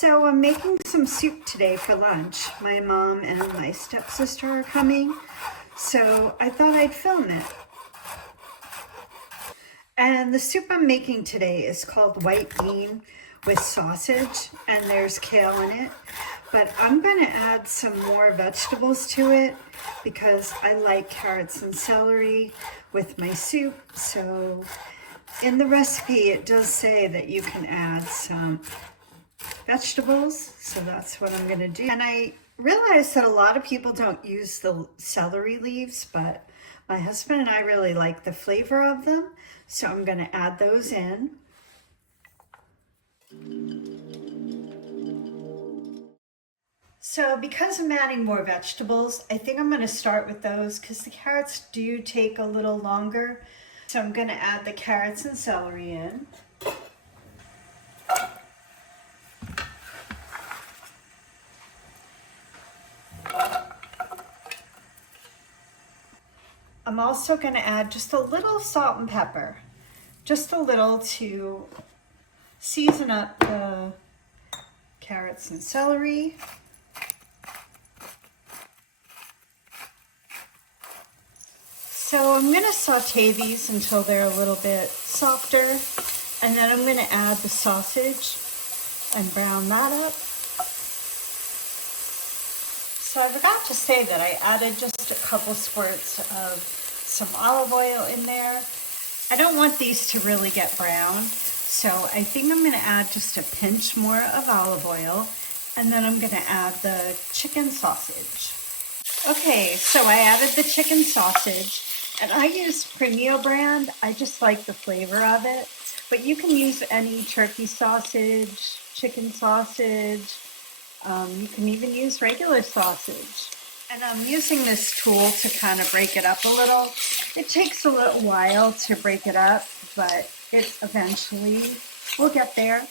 So I'm making some soup today for lunch. My mom and my stepsister are coming, so I thought I'd film it. And the soup I'm making today is called white bean with sausage, and there's kale in it. But I'm gonna add some more vegetables to it because I like carrots and celery with my soup. So in the recipe, it does say that you can add some vegetables, so that's what I'm gonna do. And I realize that a lot of people don't use the celery leaves, but my husband and I really like the flavor of them, so I'm gonna add those in. So because I'm adding more vegetables, I think I'm gonna start with those because the carrots do take a little longer. So I'm gonna add the carrots and celery in. I'm also going to add just a little salt and pepper, just a little to season up the carrots and celery. So I'm going to saute these until they're a little bit softer, and then I'm going to add the sausage and brown that up. So I forgot to say that I added just a couple squirts of some olive oil in there. I don't want these to really get brown, so I think I'm going to add just a pinch more of olive oil, and then I'm going to add the chicken sausage. Okay, so I added the chicken sausage, and I use Premio brand. I just like the flavor of it, but you can use any turkey sausage, chicken sausage. You can even use regular sausage. And I'm using this tool to kind of break it up a little. It takes a little while to break it up, but it eventually will get there.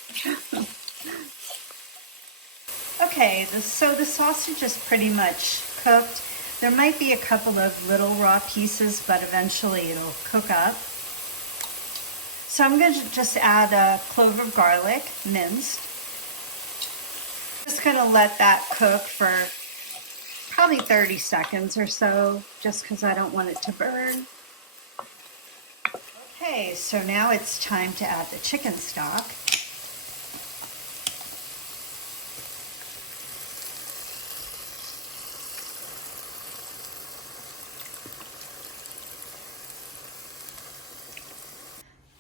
Okay, so the sausage is pretty much cooked. There might be a couple of little raw pieces, but eventually it'll cook up. So I'm going to just add a clove of garlic, minced. Just going to let that cook for probably 30 seconds or so, just because I don't want it to burn. Okay, so now it's time to add the chicken stock.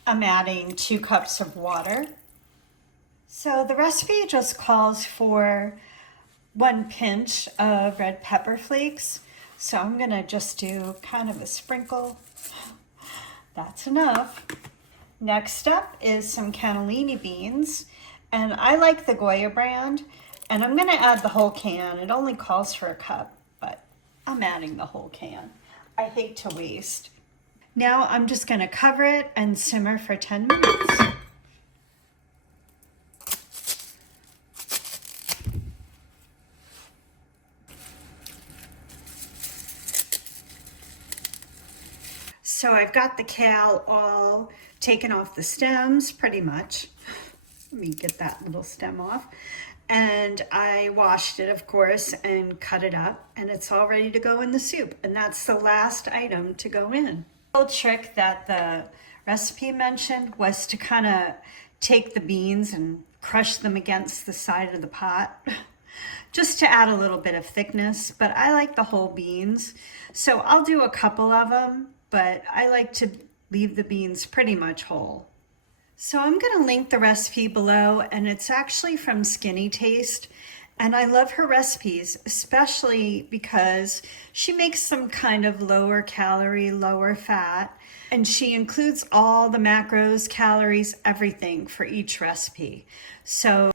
I'm adding 2 cups of water. So the recipe just calls for 1 pinch of red pepper flakes. So I'm gonna just do kind of a sprinkle. That's enough. Next up is some cannellini beans. And I like the Goya brand. And I'm gonna add the whole can. It only calls for a cup, but I'm adding the whole can. I hate to waste. Now I'm just gonna cover it and simmer for 10 minutes. So I've got the kale all taken off the stems, pretty much. Let me get that little stem off. And I washed it, of course, and cut it up, and it's all ready to go in the soup. And that's the last item to go in. The little trick that the recipe mentioned was to kind of take the beans and crush them against the side of the pot, just to add a little bit of thickness. But I like the whole beans, so I'll do a couple of them, but I like to leave the beans pretty much whole. So I'm going to link the recipe below, and it's actually from Skinny Taste. And I love her recipes, especially because she makes some kind of lower calorie, lower fat, and she includes all the macros, calories, everything for each recipe. So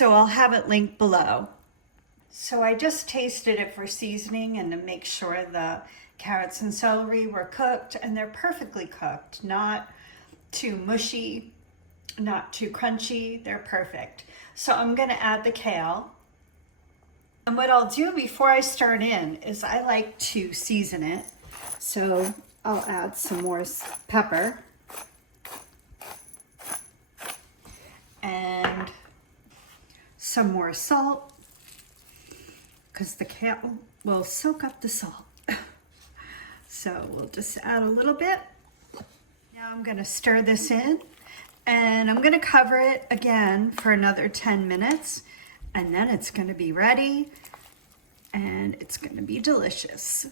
I'll have it linked below. So I just tasted it for seasoning and to make sure the carrots and celery were cooked, and they're perfectly cooked, not too mushy, not too crunchy. They're perfect. So I'm going to add the kale. And what I'll do before I start in is I like to season it. So I'll add some more pepper and some more salt because the kale will soak up the salt. So we'll just add a little bit. Now I'm gonna stir this in and I'm gonna cover it again for another 10 minutes and then it's gonna be ready and it's gonna be delicious.